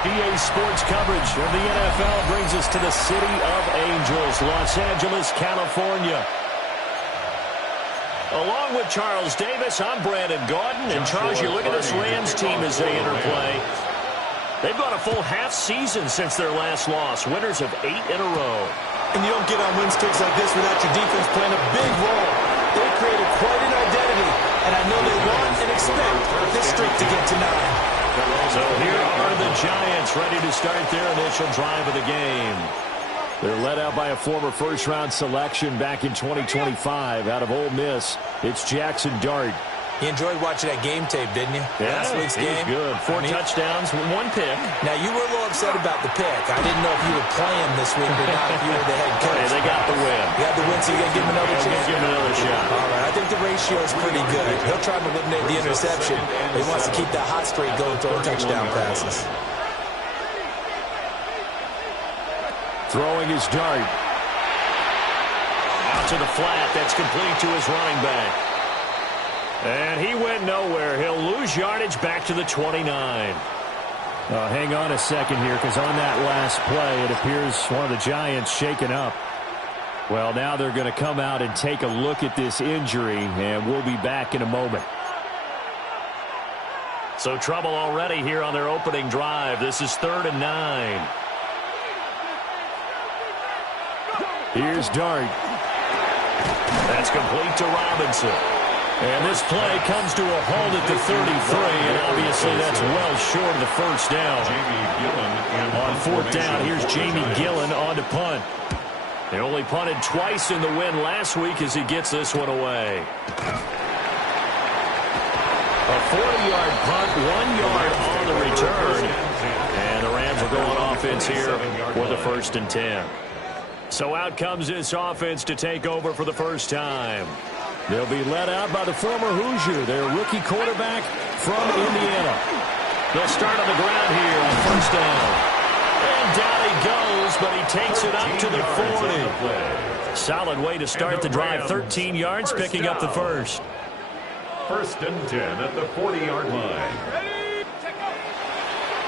EA Sports coverage of the NFL brings us to the City of Angels, Los Angeles, California. Along with Charles Davis, I'm Brandon Gaudin. And Charles, you look at this Rams team as they interplay. They've gone a full half season since their last loss, winners of 8 in a row. And you don't get on win streaks like this without your defense playing a big role. They created quite an identity, and I know they want and expect this streak to get to 9. So here are the Giants ready to start their initial drive of the game. They're led out by a former first-round selection back in 2025 out of Ole Miss. It's Jackson Dart. You enjoyed watching that game tape, didn't you? Yeah, Last week's game. Good. 4 touchdowns, 1 pick. Now, you were a little upset about the pick. I didn't know if you were playing this week or not, if you were the head coach. Hey, they got the win. You got the win, so you got to give him another chance? Give him another shot. All right, I think the ratio is pretty good. He'll try to eliminate the interception. He wants to keep that hot streak going, throwing touchdown passes. Throwing his Dart. Out to the flat. That's complete to his running back. And he went nowhere. He'll lose yardage back to the 29. Hang on a second here, because on that last play, it appears one of the Giants shaken up. Well, now they're going to come out and take a look at this injury, and we'll be back in a moment. So trouble already here on their opening drive. This is 3rd and 9. Here's Dart. That's complete to Robinson. And this play comes to a halt at the 33, and obviously that's well short of the first down. On 4th down, here's Jamie Gillen on to punt. They only punted twice in the win last week as he gets this one away. A 40-yard punt, 1 yard on the return. And the Rams are going offense here for the 1st and 10. So out comes this offense to take over for the first time. They'll be led out by the former Hoosier, their rookie quarterback from Indiana. They'll start on the ground here on 1st down. And down he goes, but he takes it up to the 40. Solid way to start the drive. 13 yards, picking up the first. 1st and 10 at the 40-yard line.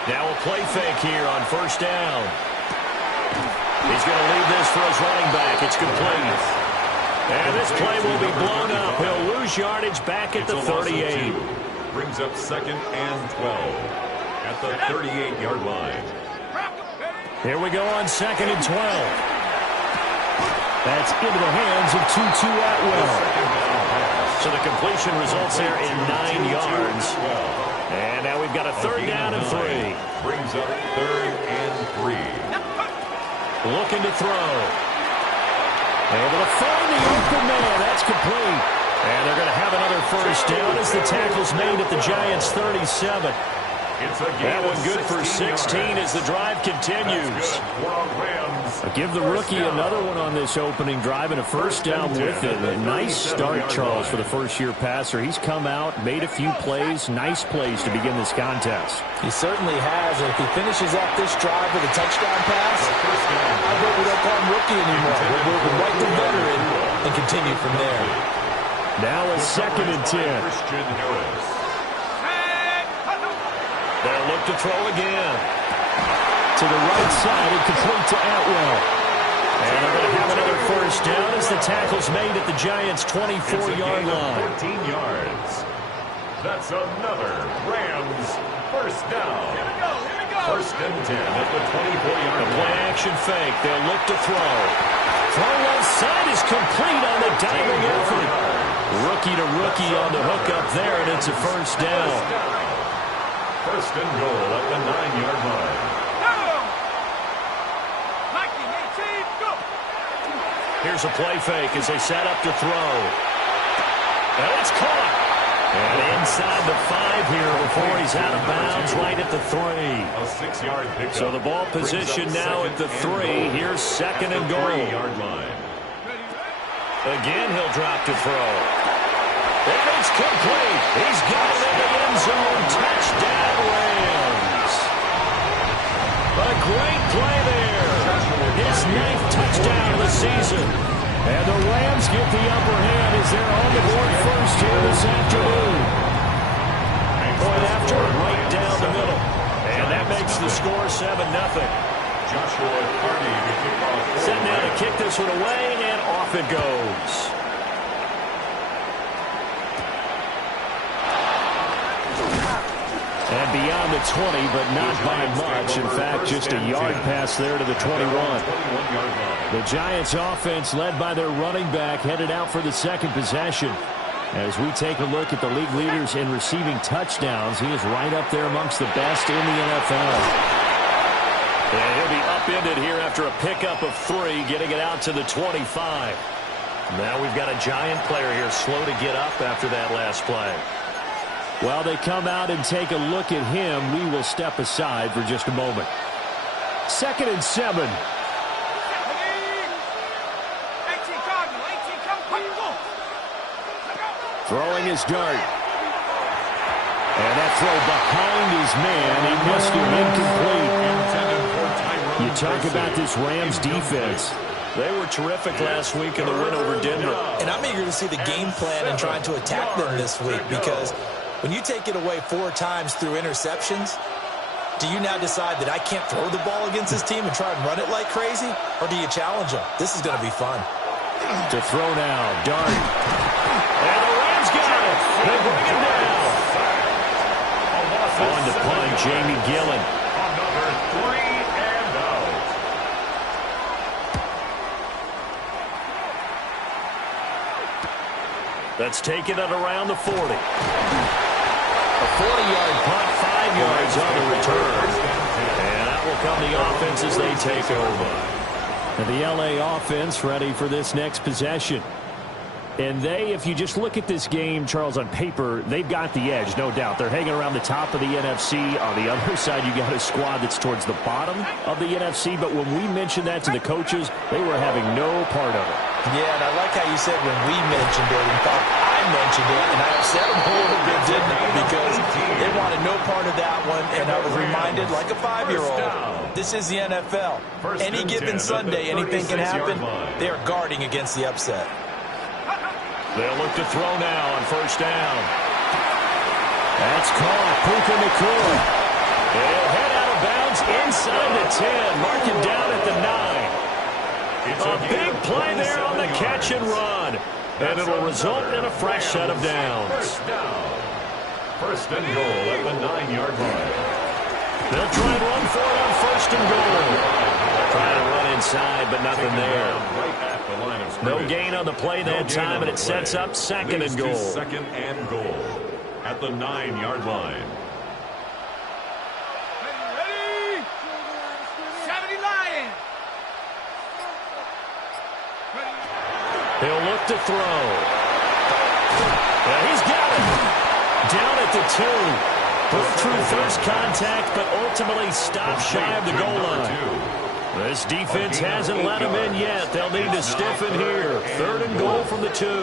Now a play fake here on 1st down. He's going to leave this for his running back. It's complete. And this play will be blown up. He'll lose yardage back at the 38. Brings up 2nd and 12 at the 38-yard line. Here we go on 2nd and 12. That's into the hands of Tutu Atwell. So the completion results there in 9 yards. And now we've got a 3rd down and 3. Brings up 3rd and 3. Looking to throw. Able to find the open man. That's complete. And they're going to have another first down as the tackle's made at the Giants' 37. That one good for 16 as the drive continues. I'll give the rookie another one on this opening drive and a first down with it. A nice start, Charles, for the first-year passer. He's come out, made a few plays, nice plays to begin this contest. He certainly has, and if he finishes off this drive with a touchdown pass, I bet we don't call him rookie anymore. We'll wipe the veteran and continue from there. Now a 2nd and 10. They'll look to throw again. To the right side and complete to Atwell. And they're going to have another first down as the tackle's made at the Giants' 24-yard line. 14 yards. That's another Rams first down. 1st and 10 at the 24-yard line. The play action fake. They'll look to throw. Throw left side is complete on the diving effort. Rookie to rookie on the hook up there, and it's a first down. 1st and goal at the 9-yard line. Here's a play fake as they set up to throw. And it's caught. And inside the 5 here before he's out of bounds right at the 3. A 6-yard pickup. So the ball position now at the 3. Here's 2nd and goal. 3-yard line. Again, he'll drop to throw. And it's complete. He's got it in the end zone. Touchdown, Rams. A great play there. His 9th touchdown of the season. And the Rams get the upper hand as they're on the board first here this afternoon. Point after, right down the middle. And That makes the score 7-0. Joshua Carney to kick off. Setting out to kick this one away, and off it goes. And beyond the 20, but not by much. In fact, just a yard pass there to the 21. The Giants offense, led by their running back, headed out for the second possession. As we take a look at the league leaders in receiving touchdowns, he is right up there amongst the best in the NFL. And he'll be upended here after a pickup of 3, getting it out to the 25. Now we've got a Giant player here slow to get up after that last play. While they come out and take a look at him, we will step aside for just a moment. 2nd and 7. Throwing his dart. And that throw behind his man. He missed it, incomplete. You talk about this Rams defense. They were terrific last week in the win over Denver. And I'm eager to see the game plan and trying to attack them this week, because when you take it away 4 times through interceptions, do you now decide that I can't throw the ball against this team and try and run it like crazy? Or do you challenge them? This is going to be fun. To throw now, Dart. And the Rams got it. They bring him down. On the punt, Jamie Gillen. Another 3 and out. That's taken it around the 40. A 40-yard punt, 5 yards on the return. And out will come the offense as they take over. And the LA offense ready for this next possession. And they, if you just look at this game, Charles, on paper, they've got the edge, no doubt. They're hanging around the top of the NFC. On the other side, you got a squad that's towards the bottom of the NFC. But when we mentioned that to the coaches, they were having no part of it. Yeah, and I like how you said when we mentioned it. In fact, I mentioned it, and I upset them a little bit, didn't I? Because they wanted no part of that one, and I was reminded, like a 5-year-old, this is the NFL. Any given Sunday, anything can happen. They are guarding against the upset. They'll look to throw now on 1st down. That's caught. Puka Nacua. He'll head out of bounds inside the 10. Mark him down at the 9. A big play there on the catch and run. And it'll result in a fresh set of downs. First and goal at the 9-yard line. They'll try and run for it on 1st and goal. Trying to run inside, but nothing there. No gain on the play that time, and it sets up 2nd and goal. 2nd and goal at the 9-yard line. Ready? 70 Lions. He'll look to throw. And he's got it. Down at the 2. Broke through first contact, but ultimately stopped shy of the goal line. This defense hasn't let him in yet. They'll need to stiffen here. 3rd and goal from the 2. 19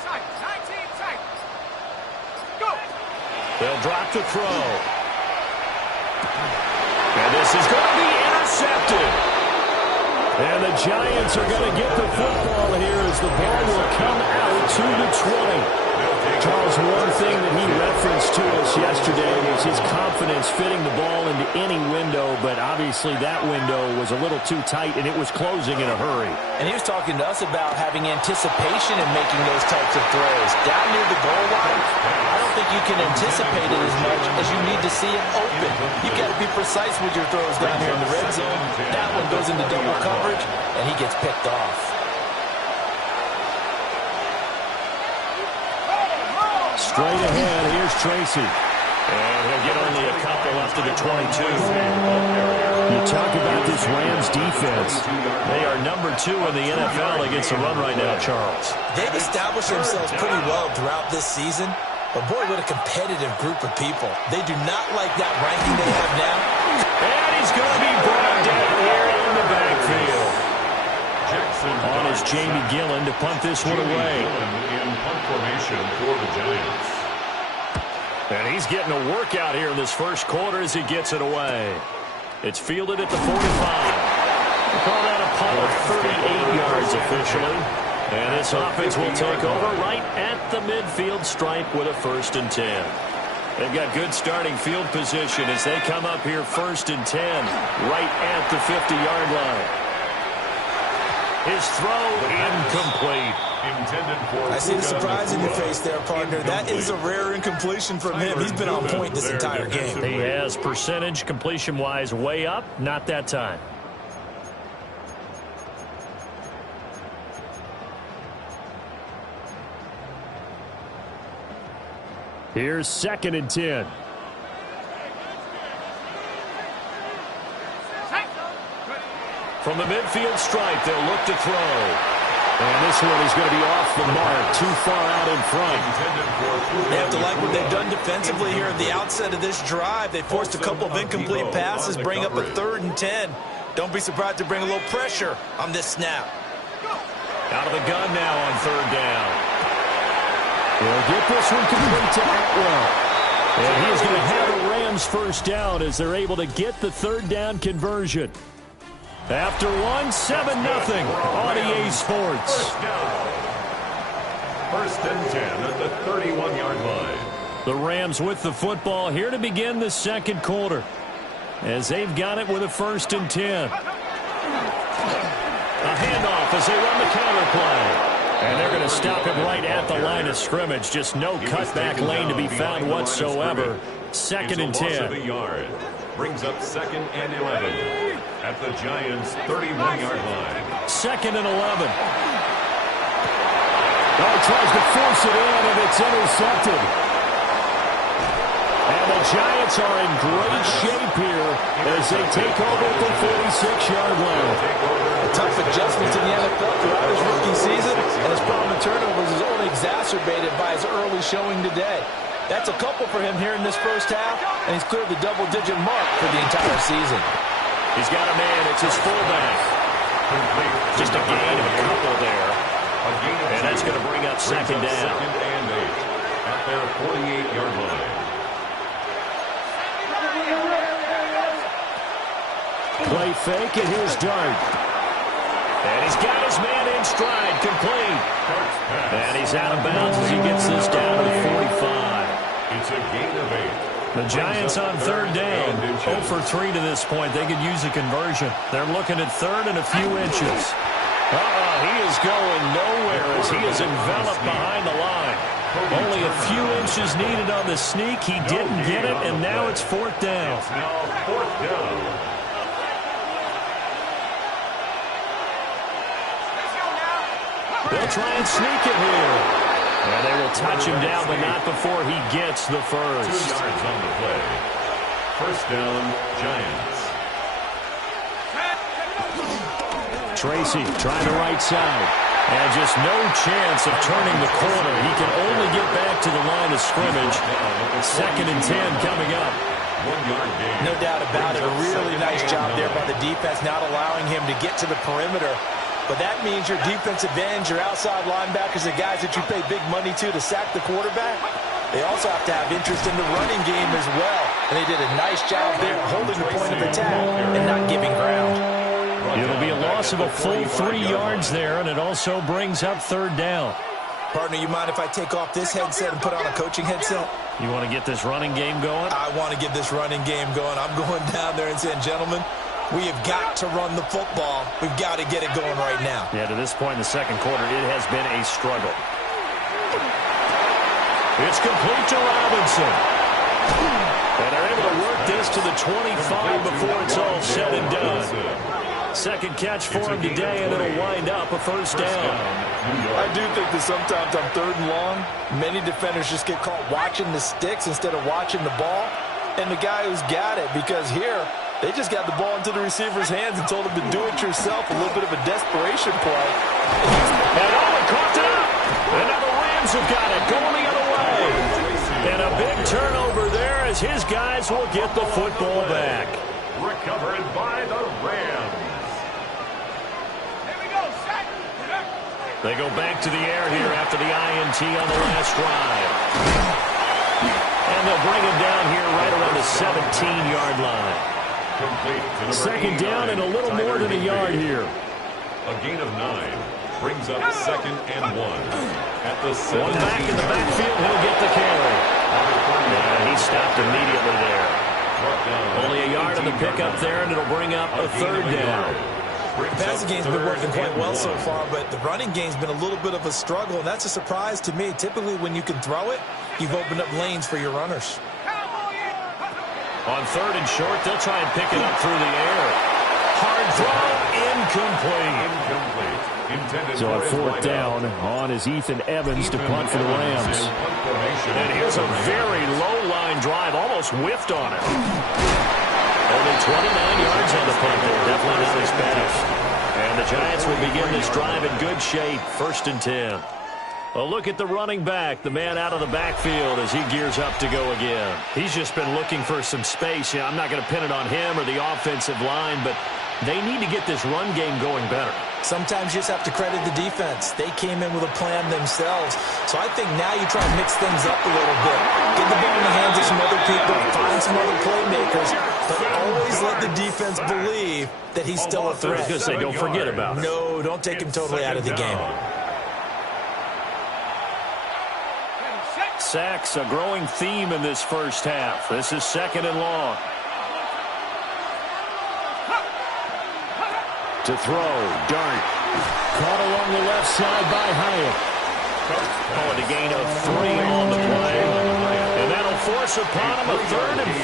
tight. Go. They'll drop to throw. And this is going to be intercepted. And the Giants are going to get the football here as the ball will come out to the 20. Charles, one thing that he referenced to us yesterday was his confidence fitting the ball into any window, but obviously that window was a little too tight, and it was closing in a hurry. And he was talking to us about having anticipation in making those types of throws. Down near the goal line, I don't think you can anticipate it as much as you need to see it open. You've got to be precise with your throws down here in the red zone. That one goes into double coverage, and he gets picked off. Straight ahead, here's Tracy. And he'll get only a couple up to the 22. You talk about this Rams defense. They are number 2 in the NFL against the run right now, Charles. They've established themselves pretty well throughout this season. But, boy, what a competitive group of people. They do not like that ranking they have now. And he's going to be brought down here in the backfield. On is Jamie Gillen to punt this one away. In punt formation for the Giants. And he's getting a workout here in this first quarter as he gets it away. It's fielded at the 45. They call that a punt of 38 yards officially. And this offense will take over right at the midfield stripe with a 1st and 10. They've got good starting field position as they come up here 1st and 10, right at the 50-yard line. His throw incomplete. I see the surprise in your face there, partner. That is a rare incompletion from him. He's been on point this entire game. He has percentage completion-wise way up, not that time. Here's 2nd and 10. From the midfield stripe, they'll look to throw. And this one is going to be off the mark, too far out in front. They have to like what they've done defensively here at the outset of this drive. They forced a couple of incomplete passes, bring up a 3rd and 10. Don't be surprised to bring a little pressure on this snap. Out of the gun now on 3rd down. They'll get this one complete to Atwell. And he is going to have a Rams 1st down as they're able to get the 3rd down conversion. After 7-0 on EA Sports. 1st and 10 at the 31-yard line. The Rams with the football here to begin the 2nd quarter, as they've got it with a 1st and 10. A handoff as they run the counter play. And they're going to stop him right at the line of scrimmage. Just no cutback lane to be found whatsoever. 2nd and 10. Brings up 2nd and 11 at the Giants' 31-yard line. 2nd and 11. Tries to force it in, and it's intercepted. And the Giants are in great shape here as they take over at the 46-yard line. A tough adjustment to the NFL throughout his rookie season, and his problem with turnovers is only exacerbated by his early showing today. That's a couple for him here in this 1st half, and he's cleared the double-digit mark for the entire season. He's got a man. It's his fullback. Just a gain of a couple there. And that's going to bring up 2nd down. 2nd and 8 at their 48-yard line. Play fake, and here's Dart. And he's got his man in stride, complete. And he's out of bounds as he gets this down to the 45. It's a gain of 8. The Giants on 3rd down, 0 for 3 to this point. They could use a conversion. They're looking at 3rd and a few inches. He is going nowhere as he is enveloped behind the line. Only a few inches needed on the sneak. He didn't get it, and now it's 4th down. It's now 4th down. They'll try and sneak it here. And they will touch him down, but not before he gets the 1st. 2 yards on the play. 1st down, Giants. Tracy trying the right side. And just no chance of turning the corner. He can only get back to the line of scrimmage. 2nd and 10 coming up. 1 yard gain. No doubt about it. A really nice job there by the defense, not allowing him to get to the perimeter. But that means your defensive ends, your outside linebackers, the guys that you pay big money to sack the quarterback, they also have to have interest in the running game as well. And they did a nice job there holding the point of attack and not giving ground. It'll be a loss of a full 3 yards there, and it also brings up 3rd down. Partner, you mind if I take off this headset and put on a coaching headset? You want to get this running game going? I want to get this running game going. I'm going down there and saying, gentlemen, we have got to run the football. We've got to get it going right now. Yeah, to this point in the 2nd quarter, it has been a struggle. It's complete to Robinson. And they're able to work this to the 25 before it's all said and done. 2nd catch for him today, and it'll wind up a 1st down. I do think that sometimes on 3rd and long, many defenders just get caught watching the sticks instead of watching the ball. And the guy who's got it, because here, they just got the ball into the receiver's hands and told him to do it yourself, a little bit of a desperation play. And caught it up. And now the Rams have got it, going the other way. And a big turnover there as his guys will get the football back. Recovered by the Rams. They go back to the air here after the INT on the last drive. And they'll bring him down here right around the 17-yard line. 2nd down and a little more than a yard here. A gain of 9 brings up 2nd and 1 at the 17. One back in the backfield, he'll get the carry. And he stopped immediately there. Only a yard on the pickup there, and it'll bring up a third down. The passing game's been working quite well so far, but the running game's been a little bit of a struggle, and that's a surprise to me. Typically, when you can throw it, you've opened up lanes for your runners. On third and short, they'll try and pick it up through the air. Hard throw, incomplete. So on fourth down, on is Ethan Evans to punt for the Rams. And here's a very low-line drive, almost whiffed on it. Only 29 yards on the punt there, definitely not his best. And the Giants will begin this drive in good shape, 1st and 10. A look at the running back, the man out of the backfield as he gears up to go again. He's just been looking for some space. Yeah, I'm not going to pin it on him or the offensive line, but they need to get this run game going better. Sometimes you just have to credit the defense. They came in with a plan themselves. So I think now you try and mix things up a little bit. Get the ball in the hands of some other people, find some other playmakers, but always let the defense believe that he's still a threat. Because they don't forget about it. No, don't take him totally out of the game. Sacks, a growing theme in this first half. This is 2nd and long. To throw, Dart. Caught along the left side by Hyatt. Oh, and a gain of 3 on the play. And that'll force upon him a 3rd and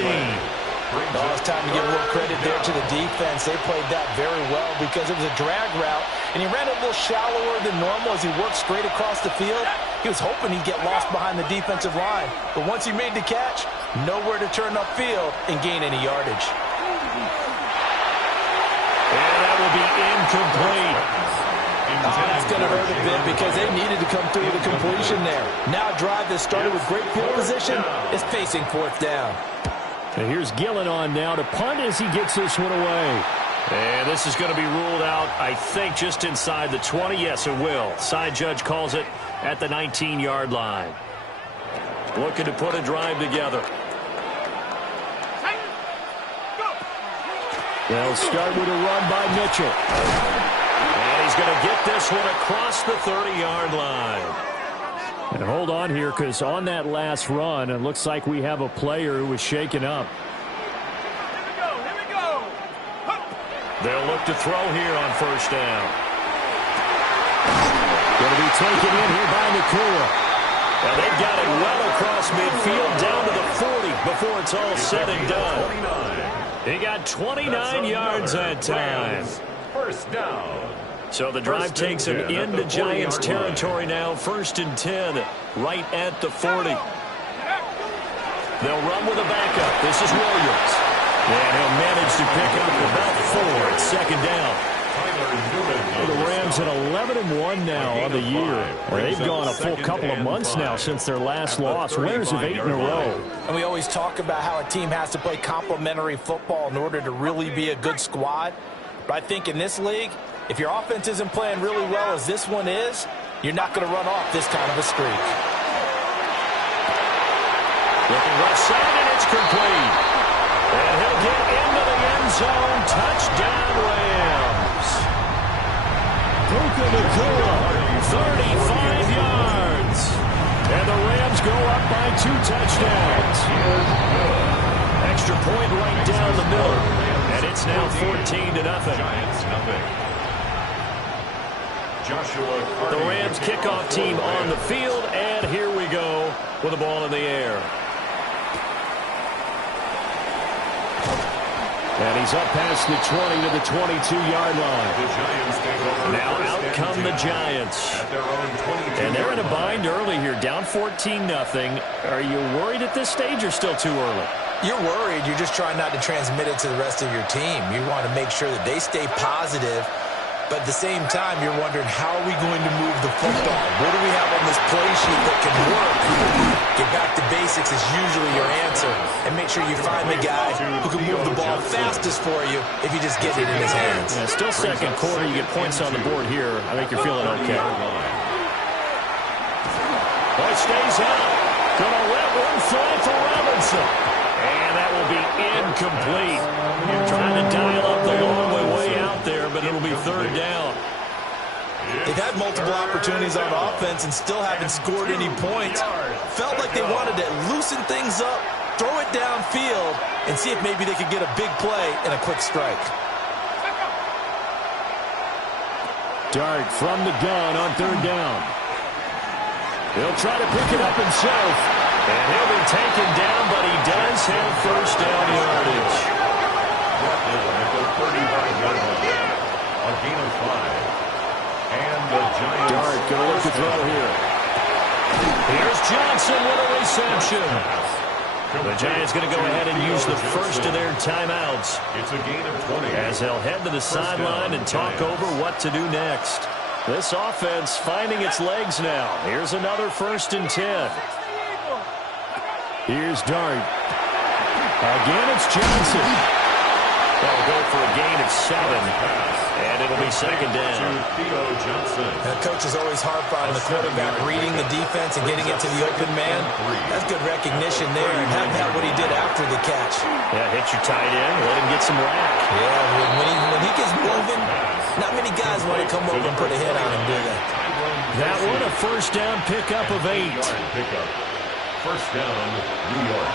14. Oh, it's time to give a little credit there to the defense. They played that very well because it was a drag route, and he ran a little shallower than normal as he worked straight across the field. He was hoping he'd get lost behind the defensive line, but once he made the catch, nowhere to turn upfield and gain any yardage. And that will be incomplete. That's going to hurt a bit because they needed to come through with a completion there. Now a drive that started with great field position is facing 4th down. And here's Gillen on now to punt as he gets this one away. And this is going to be ruled out, I think, just inside the 20. Yes, it will. Side judge calls it at the 19-yard line. Looking to put a drive together. They'll start with a run by Mitchell. And he's going to get this one across the 30-yard line. And hold on here, because on that last run, it looks like we have a player who was shaken up. Here we go. They'll look to throw here on 1st down. Going to be taken in here by Nakua. And they've got it well across midfield down to the 40 before it's all said and done. He got 29 yards that time. 1st down. So the drive takes him into Giants territory now. 1st and 10, right at the 40. They'll run with a backup. This is Williams. And he'll manage to pick up about 4 at 2nd down. The Rams at 11-1 now on the year. They've gone a full couple of months now since their last loss. Winners of 8 in a row. And we always talk about how a team has to play complementary football in order to really be a good squad. But I think in this league, if your offense isn't playing really well as this one is, you're not going to run off this kind of a streak. Looking left side, and it's complete. And he'll get into the end zone. Touchdown, Rams. Puka Nakua, 35 yards. And the Rams go up by 2 touchdowns. Extra point right down the middle. And it's now 14-0. Giants nothing. The Rams kickoff team on the field, and here we go with the ball in the air. And he's up past the 20 to the 22-yard line. Now out come the Giants. And they're in a bind early here, down 14-0. Are you worried at this stage or still too early? You're worried. You're just trying not to transmit it to the rest of your team. You want to make sure that they stay positive. But at the same time, you're wondering, how are we going to move the football? What do we have on this play sheet that can work? Get back to basics is usually your answer. And make sure you find the guy who can move the ball fastest for you if you just get it in his hands. Yeah, still 2nd quarter. You get points on the board here. I think you're feeling okay. Boy stays out. Gonna let one fly for Robinson. And that will be incomplete. Trying to dial up the long way out there, but it'll be 3rd down. They've had multiple opportunities on offense and still haven't scored any points. Felt like they wanted to loosen things up, throw it downfield, and see if maybe they could get a big play and a quick strike. Dart from the gun on third down. He'll try to pick it up himself. And he'll be taken down, but he does have first down yardage. At the 35-yard line. A gain of 5. And the Giants. Dart going to look to throw here. Here's Johnson with a reception. The Giants going to go ahead and use the first of their timeouts. It's a gain of 20. As they'll head to the sideline and talk over what to do next. This offense finding its legs now. Here's another 1st and 10. Here's Dart. Again, it's Johnson. They'll go for a gain of 7. And it'll be 2nd down. The coaches always harp on the quarterback reading the defense and getting it to the open man. That's good recognition there. And have that what he did after the catch. Yeah, hit your tight end. Let him get some rack. Yeah, when he gets moving, not many guys want to come over and put a hit on him, do they? That one a 1st down pickup of 8. First down, New York.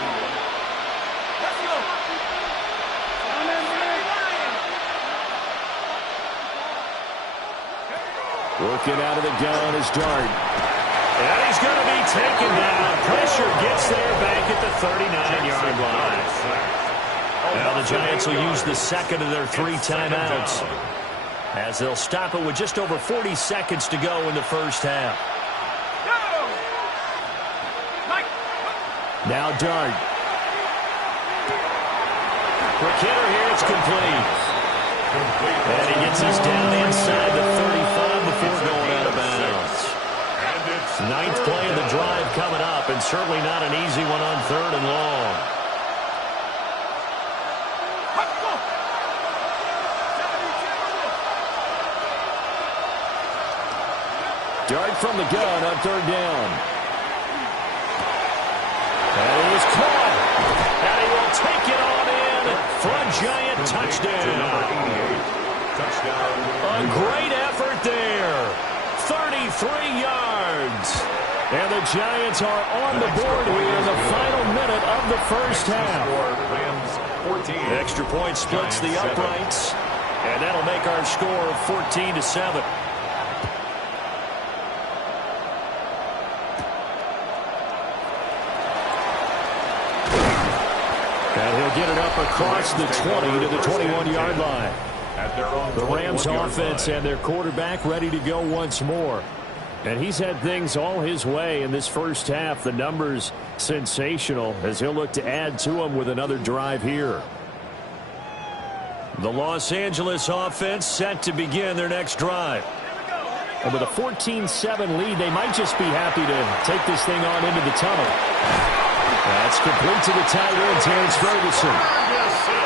Working out of the gun is Dart. And he's going to be taken down. Pressure gets there back at the 39-yard line. Now the Giants will use the 2nd of their 3 timeouts, as they'll stop it with just over 40 seconds to go in the first half. Now Dart. For Kidder here, it's complete. And he gets us down inside the 35 before going out of bounds. 9th play of the drive coming up, and certainly not an easy one on 3rd and long. Dart from the gun on 3rd down. And he is caught. And he will take it on in for a Giant touchdown. A great effort there. 33 yards. And the Giants are on the board here in the final minute of the first half. Extra point splits the uprights. And that'll make our score 14-7. And he'll get it up across the 20 to the 21-yard line. The Rams offense and their quarterback ready to go once more. And he's had things all his way in this first half. The numbers sensational as he'll look to add to them with another drive here. The Los Angeles offense set to begin their next drive. And with a 14-7 lead, they might just be happy to take this thing on into the tunnel. That's complete to the tight end, Terrence Ferguson.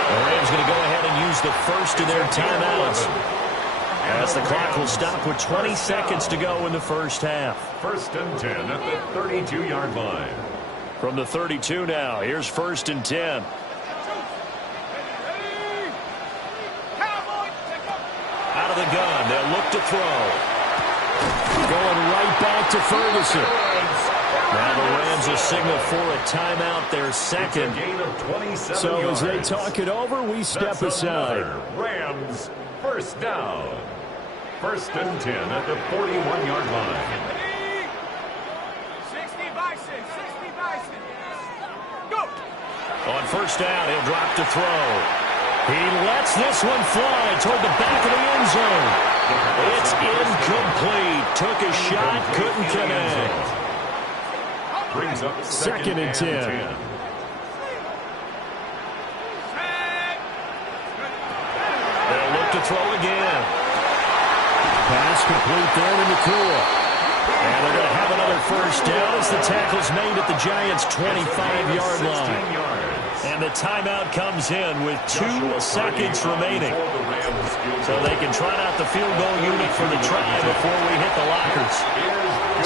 The Rams going to go ahead and use the first of their timeouts, as the clock will stop with 20 seconds to go in the first half. 1st and 10 at the 32-yard line. From the 32 now, here's 1st and 10. Out of the gun, they'll look to throw. Going right back to Ferguson. Now the Rams will signal for a timeout, their 2nd. So as they talk it over, we step aside. Rams, 1st down. 1st and 10 at the 41-yard line. 60 by 6, 60 by 6. Go! On 1st down, he'll drop to throw. He lets this one fly toward the back of the end zone. It's incomplete. Took a shot, couldn't connect. Brings up 2nd and 10. They'll look to throw again. Pass complete there to McCool. And they're going to have another 1st down as the tackle's made at the Giants' 25-yard line. And the timeout comes in with 2 seconds remaining. So they can trot out the field goal unit for the try before we hit the lockers.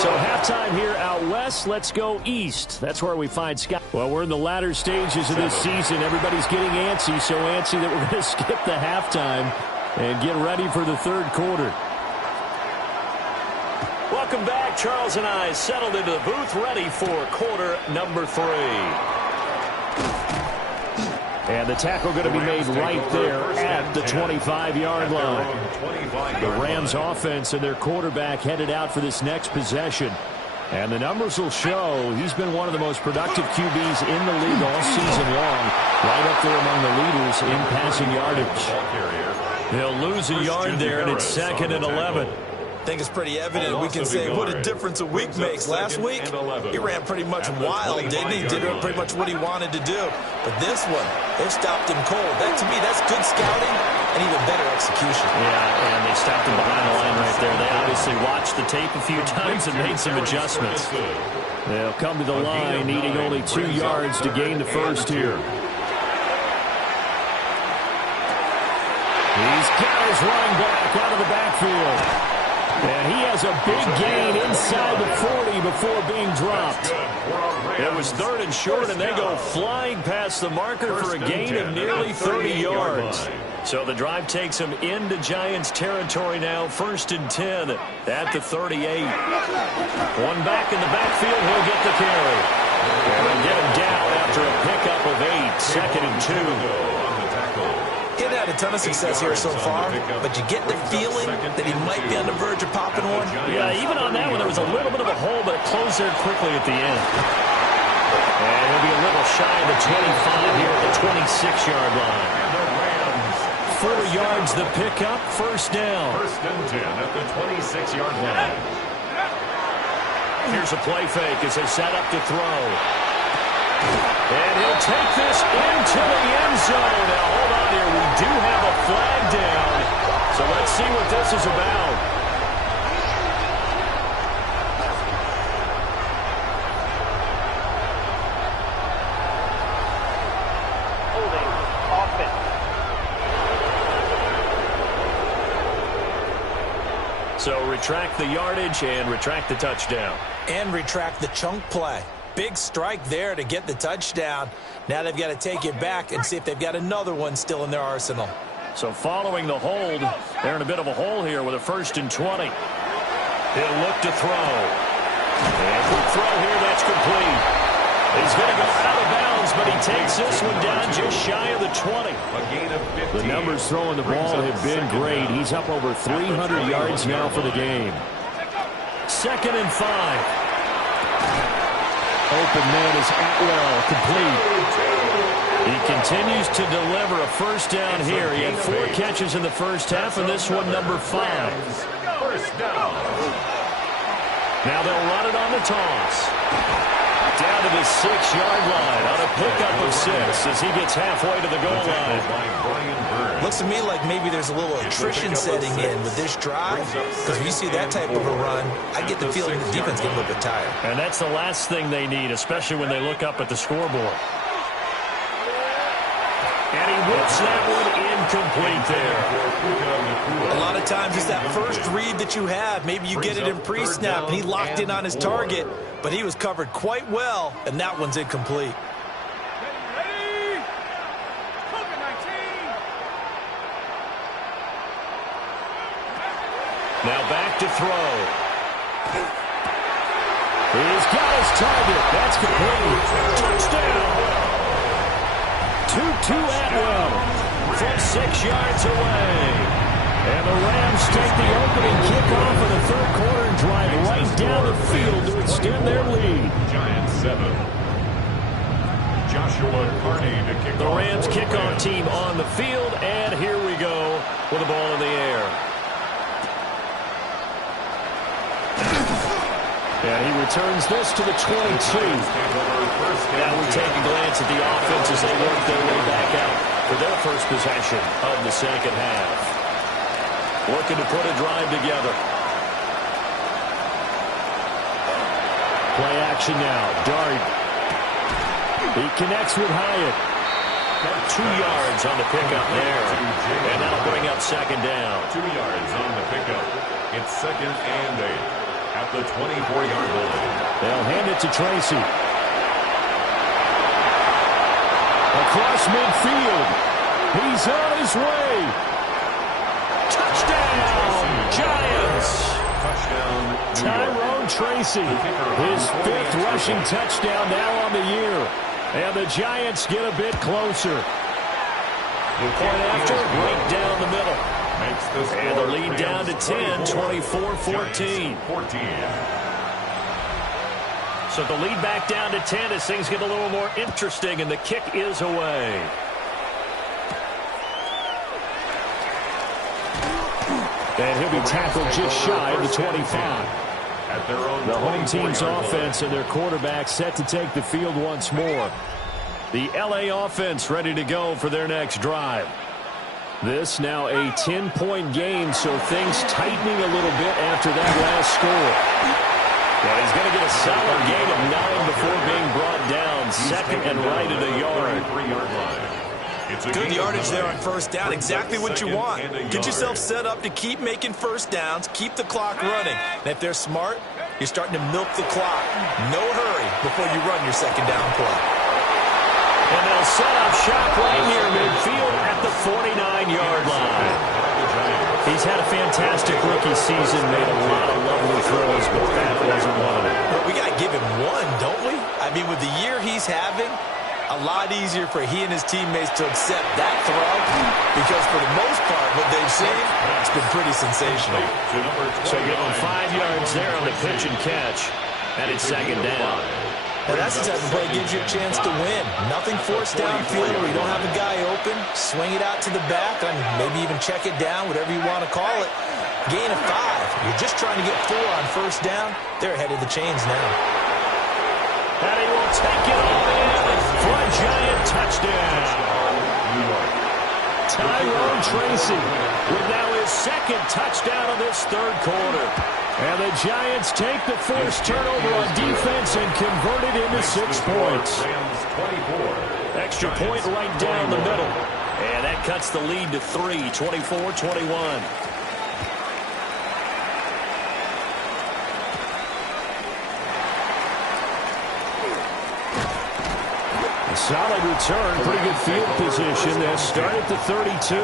So halftime here out west. Let's go east. That's where we find Scott. Well, we're in the latter stages of this season. Everybody's getting antsy, so antsy that we're going to skip the halftime and get ready for the 3rd quarter. Welcome Welcome back. Charles and I settled into the booth, ready for quarter number 3. And the tackle going to be made right there at the 25-yard line. The Rams offense and their quarterback headed out for this next possession. And the numbers will show he's been one of the most productive QBs in the league all season long, right up there among the leaders in passing yardage. They'll lose a yard there, and it's 2nd and 11. I think it's pretty evident. We can say what a difference a week makes. Last week, he ran pretty much wild, didn't he? Did pretty much what he wanted to do. But this one, they stopped him cold. That, to me, that's good scouting and even better execution. Yeah, and they stopped him behind the line right there. They obviously watched the tape a few times and made some adjustments. They'll come to the line, needing only 2 yards to gain the first here. These guys running back out of the backfield. And he has a big gain inside the 40 before being dropped. It was 3rd and short, and they go flying past the marker for a gain of nearly 30 yards. So the drive takes them into Giants territory now, 1st and 10 at the 38. One back in the backfield, he'll get the carry. And they'll get him down after a pickup of 8, 2nd and 2. He had a ton of success here so far, but you get the feeling that he might be on the verge of popping one. Yeah, even on that one, there was a little bit of a hole, but it closed there quickly at the end. And he'll be a little shy of the 25 here at the 26-yard line. 4 yards the pickup, 1st down. 1st and 10 at the 26-yard line. Here's a play fake as they set up to throw. And he'll take this into the end zone. Now, hold on here. We do have a flag down. So let's see what this is about. Holding offense. So retract the yardage and retract the touchdown. And retract the chunk play. Big strike there to get the touchdown. Now they've got to take it back and see if they've got another one still in their arsenal. So following the hold, they're in a bit of a hole here with a 1st and 20. He'll look to throw. And quick throw here, that's complete. He's going to go out of bounds, but he takes this one down just shy of the 20. A gain of 15. The numbers throwing the ball have been great. He's up over 300 yards now for the game. 2nd and 5. Open man is Atwell, complete. He continues to deliver a 1st down here. He had 4 catches in the first half, and this one number 5. 1st down. Now they'll run it on the toss. Down to the 6-yard line on a pickup of 6 as he gets halfway to the goal line. Looks to me like maybe there's a little attrition setting in with this drive, because when you see that type of a run, I get the feeling the defense getting a little bit tired. And that's the last thing they need, especially when they look up at the scoreboard. And he whips that one incomplete there. A lot of times it's that first read that you have. Maybe you get it in pre-snap, and he locked in on his target, but he was covered quite well, and that one's incomplete. Now back to throw. He's got his target. That's complete. Touchdown. 2-2 Atwell from 6 yards away. And the Rams take the opening kickoff of the 3rd quarter and drive right down the field to extend their lead. Giants 7. Joshua Carney to kick The off. Rams kickoff team on the field, and here we go with the ball in the air. And he returns this to the 22. Now we take a glance at the offense as they work their way back out for their first possession of the 2nd half. Looking to put a drive together. Play action now. Dart. He connects with Hyatt. 2 yards on the pickup there. And that'll bring up 2nd down. 2 yards on the pickup. It's 2nd and 8. At the 24-yard line. They'll hand it to Tracy. Across midfield. He's on his way. Touchdown, Giants. Touchdown, Tyrone Tracy, his 5th rushing touchdown now on the year. And the Giants get a bit closer. Point after, right down the middle. And the lead down to 10, 24-14. So the lead back down to 10 as things get a little more interesting, and the kick is away. And he'll be tackled just shy of the 25. The home team's offense and their quarterback set to take the field once more. The LA offense ready to go for their next drive. This now a 10-point game, so things tightening a little bit after that last score. And he's going to get a solid gain of 9 before being brought down. Second and right at a yard. Good yardage there on first down. Exactly what you want. Get yourself set up to keep making first downs, keep the clock running. And if they're smart, you're starting to milk the clock. No hurry before you run your second down play. And they'll set up shop right here midfield at the 49-yard line. He's had a fantastic rookie season, made a lot of lovely throws, but that wasn't one of them. Well, we got to give him one, don't we? I mean, with the year he's having, a lot easier for he and his teammates to accept that throw because for the most part, what they've seen, it's been pretty sensational. So give him 5 yards there on the pitch and catch, and it's second down. And that's the type of play that gives you a chance to win. Nothing forced downfield where you don't have a guy open. Swing it out to the back, and maybe even check it down, whatever you want to call it. Gain of 5. You're just trying to get 4 on first down. They're ahead of the chains now. And he will take it all in for a Giant touchdown. Tyrone Tracy with now his 2nd touchdown of this 3rd quarter. And the Giants take the forced turnover on defense and convert it into 6 points. Extra point right down the middle. And that cuts the lead to 3, 24-21. A solid return, pretty good field position. They'll start at the 32.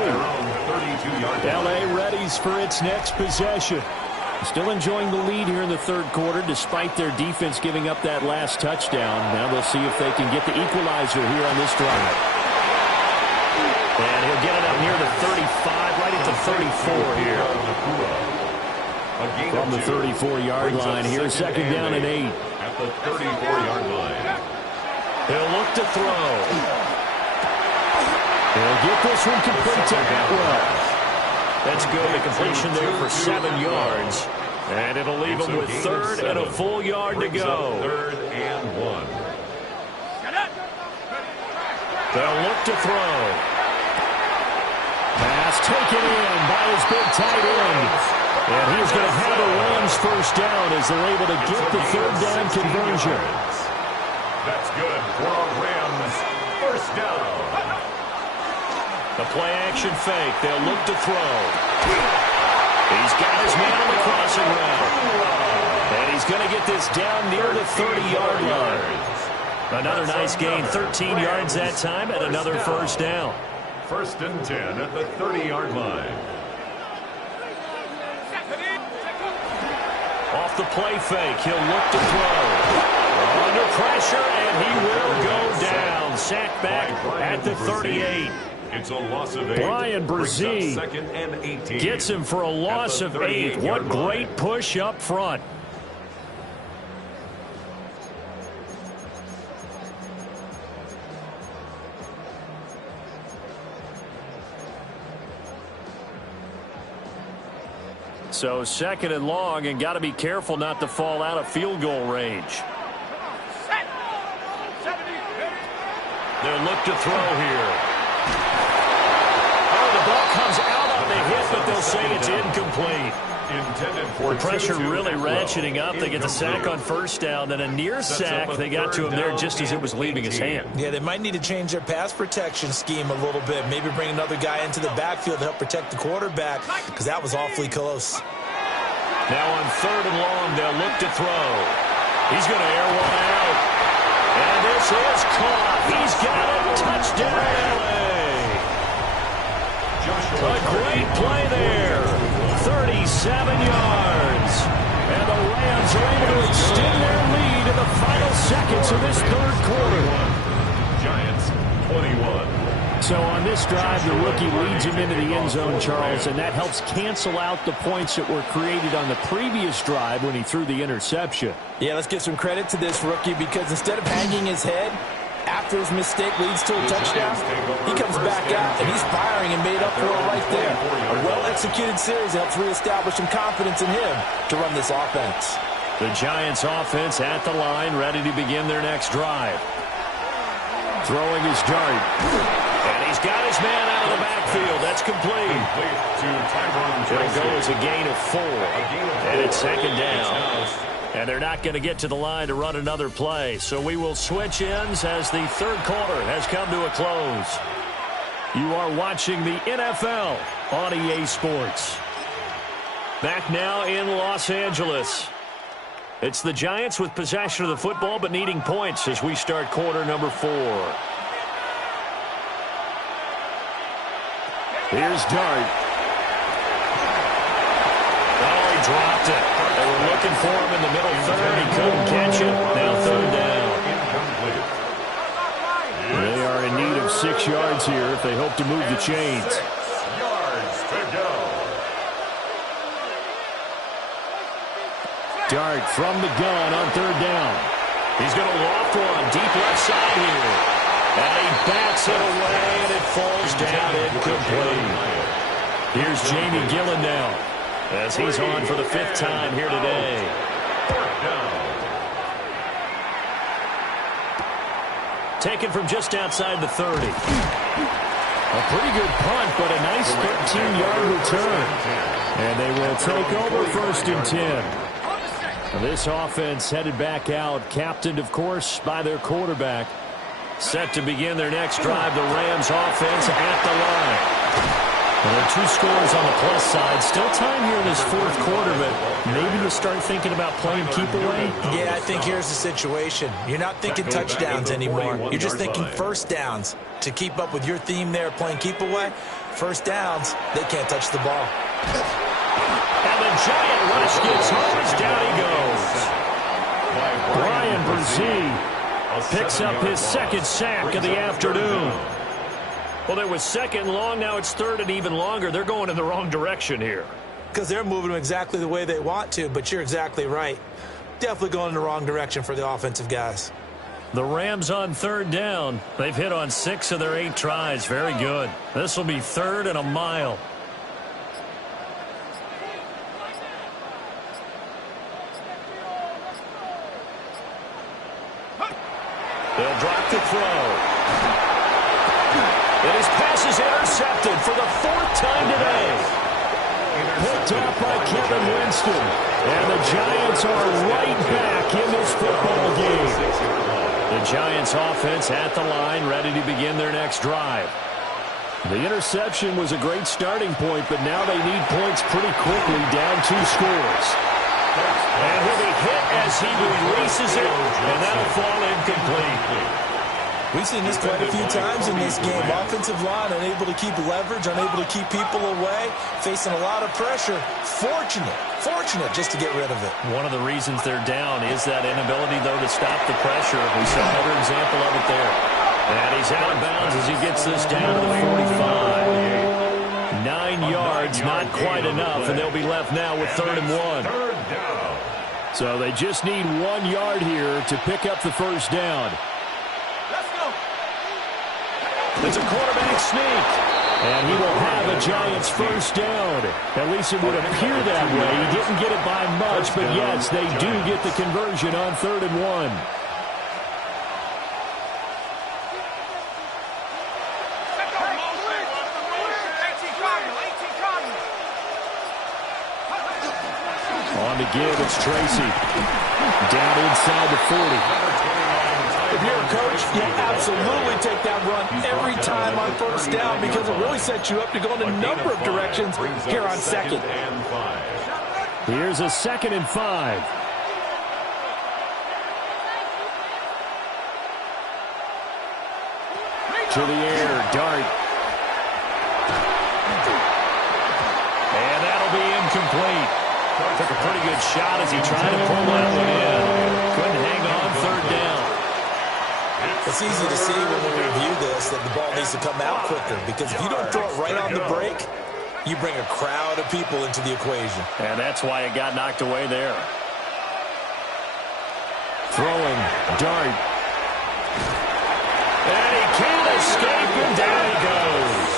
LA readies for its next possession. Still enjoying the lead here in the 3rd quarter despite their defense giving up that last touchdown. Now they'll see if they can get the equalizer here on this drive. And he'll get it up near the 35, right at the 34 here. From the 34-yard line here, second down and 8. At the 34-yard line. He'll look to throw. He'll get this one complete to Atwell. That's good. A completion there for 7 yards. And it'll leave him with 3rd and a full yard to go. 3rd and 1. They'll look to throw. Pass taken in by his big tight end. And he's going to have the Rams first down as they're able to get the 3rd down conversion. That's good for a Rams first down. The play-action fake. They'll look to throw. He's got his man on the crossing route. And he's going to get this down near the 30-yard line. Another nice gain. 13 yards that time and another first down. 1st and 10 at the 30-yard line. Off the play fake. He'll look to throw. Under pressure, and he will go down. Sacked back at the 38. It's a loss of 8. Brian Brzee 2nd and 18. gets him for a loss of 8. What great push up front. So 2nd and long, and got to be careful not to fall out of field goal range. They'll look to throw here. Oh, the ball comes out on the hit, but they'll say it's incomplete. The pressure really ratcheting up. They get the sack on first down, then a near sack. They got to him there just as it was leaving his hand. Yeah, they might need to change their pass protection scheme a little bit. Maybe bring another guy into the backfield to help protect the quarterback, because that was awfully close. Now on 3rd and long, they'll look to throw. He's going to air one out. And this is caught. He's got it. Touchdown, LA. A great play there. 37 yards. And the Giants are able to extend their lead in the final seconds of this third quarter. Giants 21. So on this drive, the rookie leads him into the end zone, Charles, and that helps cancel out the points that were created on the previous drive when he threw the interception. Yeah, let's give some credit to this rookie because instead of hanging his head after his mistake leads to a touchdown, he comes back out and he's firing and made up for it right there. A well-executed series helps reestablish some confidence in him to run this offense. The Giants offense at the line, ready to begin their next drive. Throwing his dart. And he's got his man out of the backfield. That's complete. It'll go as a gain of 4. And it's second down. And they're not going to get to the line to run another play. So we will switch ends as the third quarter has come to a close. You are watching the NFL on EA Sports. Back now in Los Angeles. It's the Giants with possession of the football but needing points as we start quarter number 4. Here's Dart. Oh, he dropped it. They were looking for him in the middle third. He couldn't catch it. Now third down. They are in need of 6 yards here if they hope to move the chains. 6 yards to go. Dart from the gun on third down. He's going to loft one deep left side here. And he bats it away, and it falls down incomplete. Here's Jamie Gillen now, as he's on for the 5th time here today. Taken from just outside the 30. A pretty good punt, but a nice 13-yard return. And they will take over 1st and 10. This offense headed back out, captained, of course, by their quarterback. Set to begin their next drive, the Rams offense at the line. Well, there are 2 scores on the plus side. Still time here in this 4th quarter, but maybe you start thinking about playing keep away? Yeah, I think here's the situation. You're not thinking touchdowns anymore. You're just thinking first downs. To keep up with your theme there, playing keep away, first downs, they can't touch the ball. And the giant rush gets home as down he goes. Brian Brzee picks up his 2nd sack of the afternoon. Well, there was 2nd and long. Now it's 3rd and even longer. They're going in the wrong direction here. Because they're moving them exactly the way they want to, but you're exactly right. Definitely going in the wrong direction for the offensive guys. The Rams on 3rd down. They've hit on 6 of their 8 tries. Very good. This will be 3rd and a mile. They'll drop the throw. And his pass is intercepted for the 4th time today. Picked up by Kevin Winston. And the Giants are right back in this football game. The Giants offense at the line, ready to begin their next drive. The interception was a great starting point, but now they need points pretty quickly, down 2 scores. And he'll be hit as he releases it, and that'll fall incomplete. We've seen this quite a few times in this game. Offensive line unable to keep leverage, unable to keep people away, facing a lot of pressure. Fortunate just to get rid of it. One of the reasons they're down is that inability, though, to stop the pressure. We saw another example of it there. And he's out of bounds as he gets this down to the 45. 9 yards, not quite enough, and they'll be left now with 3rd and 1. So they just need 1 yard here to pick up the first down. It's a quarterback sneak. And he will have a Giants first down. At least it would appear that way. He didn't get it by much, but yes, they do get the conversion on 3rd and 1. On the give, it's Tracy. Down inside the 40. If you're a coach, you absolutely take that run every time on first down because it really sets you up to go in a number of directions here on 2nd. Here's a 2nd and 5. To the air, Dart. And that'll be incomplete. Took a pretty good shot as he tried to pull that one in. Couldn't hang on third down. It's easy to see when we review this that the ball needs to come out quicker, because if you don't throw it right on the break, you bring a crowd of people into the equation. And that's why it got knocked away there. Throwing, dart. And he can't escape, and down he goes.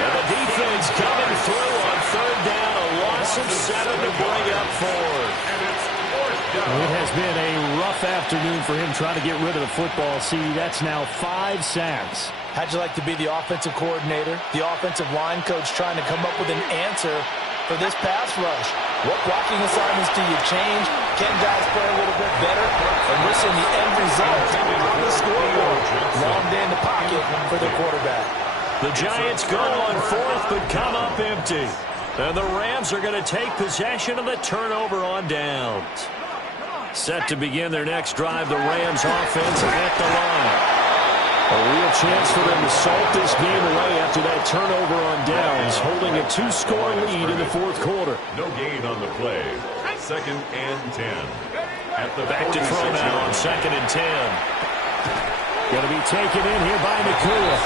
And the defense coming through on third down, a loss of 7 to bring up forward. It has been a rough afternoon for him trying to get rid of the football. See, that's now 5 sacks. How'd you like to be the offensive coordinator, the offensive line coach, trying to come up with an answer for this pass rush? What blocking assignments do you change? Can guys play a little bit better? And we're seeing the end result on the scoreboard. Long day in the pocket for the quarterback. The Giants go on fourth, but come up empty. And the Rams are going to take possession of the turnover on downs. Set to begin their next drive, the Rams offense at the line. A real chance for them to salt this game away after that turnover on downs, holding a 2-score lead in the fourth quarter. No gain on the play. 2nd and 10. At the Back to throw now on 2nd and 10. Going to be taken in here by Nyg-Lar.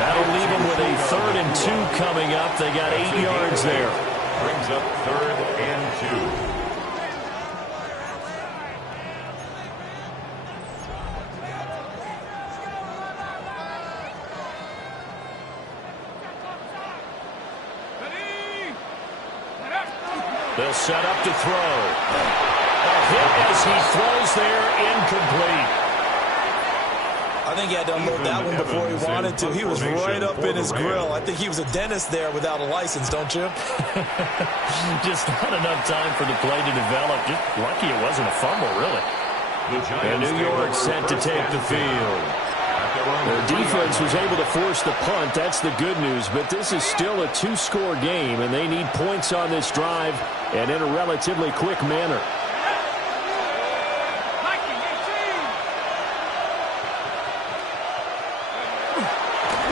That'll leave them with a 3rd and 2 coming up. They got 8 yards there. Brings up 3rd and 2. They'll set up to throw. A hit as he throws there, incomplete. I think he had to unload that one before he wanted to. He was right up in his grill. I think he was a dentist there without a license, don't you? Just not enough time for the play to develop. Just lucky it wasn't a fumble, really. And New York set to take the field. Their defense was able to force the punt. That's the good news. But this is still a 2-score game, and they need points on this drive and in a relatively quick manner.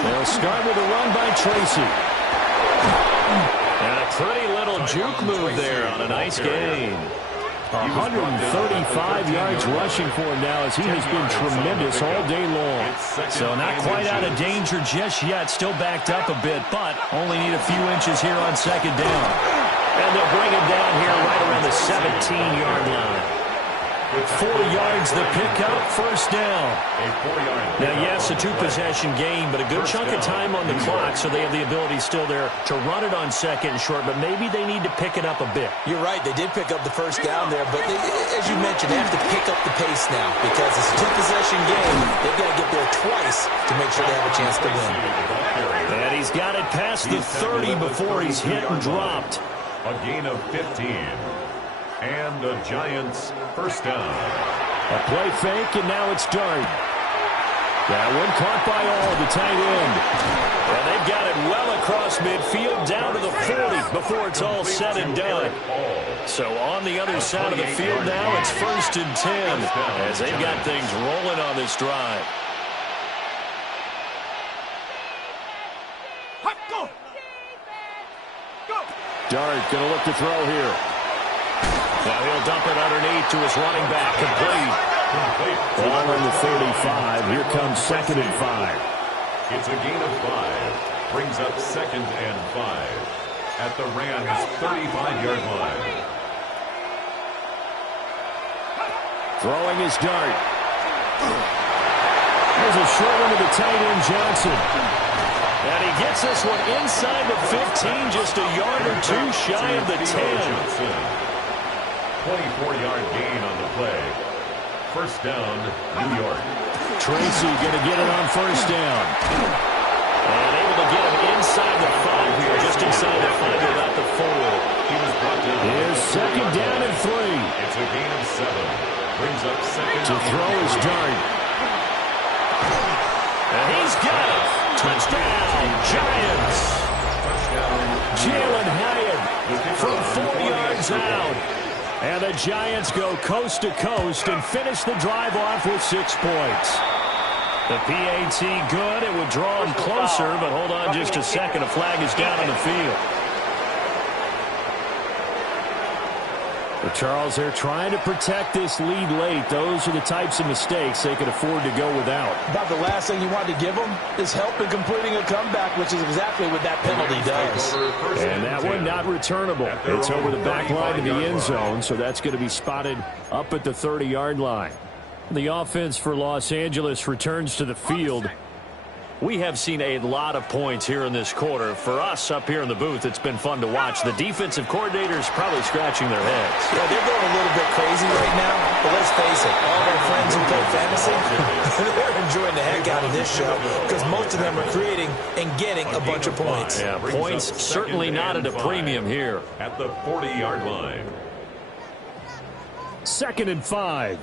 They'll start with a run by Tracy. And a pretty little juke move there on a nice gain. 135 yards rushing for him now as he has been tremendous all day long. So not quite out of danger just yet. Still backed up a bit, but only need a few inches here on 2nd down. And they'll bring him down here right around the 17-yard line. 4 yards the pickup, 1st down. Now, yes, a 2-possession game, but a good chunk of time on the clock, so they have the ability still there to run it on 2nd and short, but maybe they need to pick it up a bit. You're right. They did pick up the 1st down there, but they, as you mentioned, they have to pick up the pace now because it's a 2-possession game. They've got to get there twice to make sure they have a chance to win. And he's got it past the 30 before he's hit and dropped. A gain of 15. And the Giants 1st down. A play fake, and now it's Dart. That one caught by all, the tight end. And they've got it well across midfield, down to the 40 before it's all said and done. So on the other side of the field now, it's 1st and 10 as they've got things rolling on this drive. Dart going to look to throw here. Now he'll dump it underneath to his running back. Complete. Ball on the 35. Here comes 2nd and 5. It's a gain of 5. Brings up 2nd and 5. At the Rams' 35-yard line. Throwing his Dart. There's a short one to the tight end, Johnson. And he gets this one inside the 15, just a yard or 2 shy of the 10. 24-yard gain on the play. 1st down, New York. Tracy going to get it on 1st down. And able to get him inside the 5 here, just inside the 5 at about the 4. He was brought down. Here's 2nd down and 3. It's a gain of 7. Brings up 2nd. To throw his Dart. And he's got it. Touchdown, Giants. Touchdown. Jalen Hyatt from 4 yards out. And the Giants go coast to coast and finish the drive off with 6 points. The PAT good. It would draw him closer, but hold on just a second. A flag is down on the field. Well, Charles, they're trying to protect this lead late. Those are the types of mistakes they could afford to go without. About the last thing you want to give them is help in completing a comeback, which is exactly what that penalty does. And that one not returnable. It's over the back line to the end zone, so that's going to be spotted up at the 30-yard line. The offense for Los Angeles returns to the field. We have seen a lot of points here in this quarter. For us up here in the booth, it's been fun to watch. The defensive coordinators probably scratching their heads. Yeah, they're going a little bit crazy right now, but let's face it, all their friends who play fantasy, they're enjoying the heck out of this show because most of them are creating and getting a bunch of points. Yeah, points certainly not at a premium here. At the 40-yard line. 2nd and 5.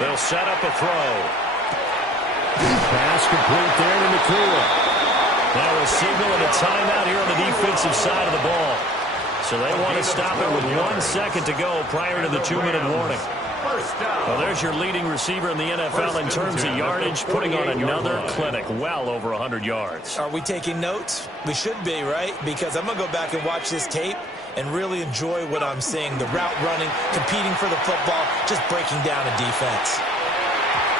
They'll set up a throw. Pass complete there to McCool. Now a signal and a timeout here on the defensive side of the ball. So they want to stop it with 1 second to go prior to the 2-minute warning. Well, there's your leading receiver in the NFL in terms of yardage, putting on another clinic, well over 100 yards. Are we taking notes? We should be, right? Because I'm going to go back and watch this tape and really enjoy what I'm seeing. The route running, competing for the football, just breaking down a defense.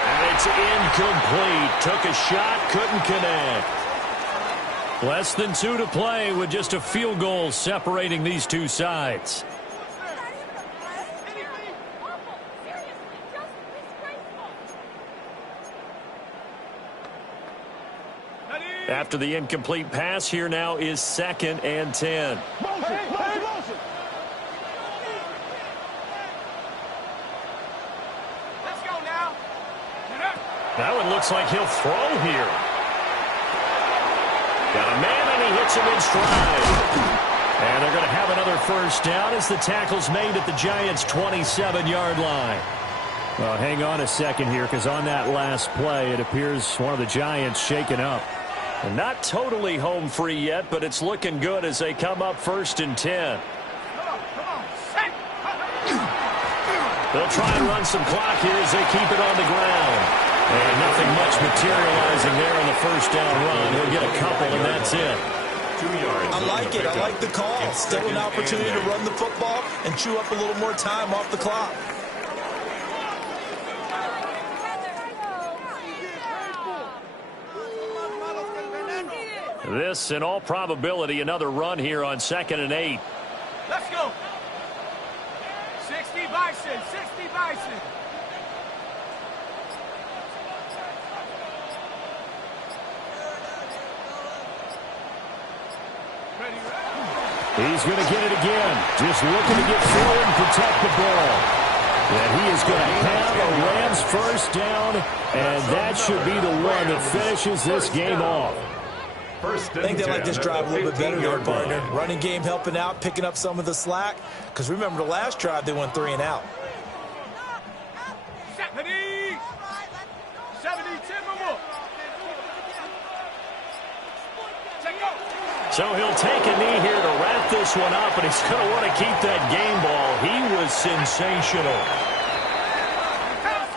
And it's incomplete. Took a shot, couldn't connect. Less than 2 to play with just a field goal separating these two sides. After the incomplete pass, here now is 2nd and 10. That one looks like he'll throw here. Got a man, and he hits him in stride. And they're going to have another first down as the tackle's made at the Giants' 27-yard line. Well, hang on a second here, because on that last play, it appears one of the Giants shaken up. And not totally home free yet, but it's looking good as they come up 1st and 10. They'll try and run some clock here as they keep it on the ground. And nothing much materializing there in the first down run. He'll get a couple, and that's it. 2 yards. I like it. I like the call. Still an opportunity to run the football and chew up a little more time off the clock. This, in all probability, another run here on 2nd and 8. Let's go. 60 Bison, 60 Bison. He's going to get it again. Just looking to get forward and protect the ball. And he is going to have a Rams first down, and that should be the one that finishes this game off. I think they like this drive a little bit better there, partner. Running game helping out, picking up some of the slack. Because remember, the last drive, they went 3 and out. 70, 10 more. So he'll take a knee here to wrap this one up, and he's going to want to keep that game ball. He was sensational.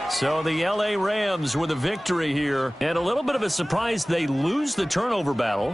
So the L.A. Rams with a victory here, and a little bit of a surprise, they lose the turnover battle.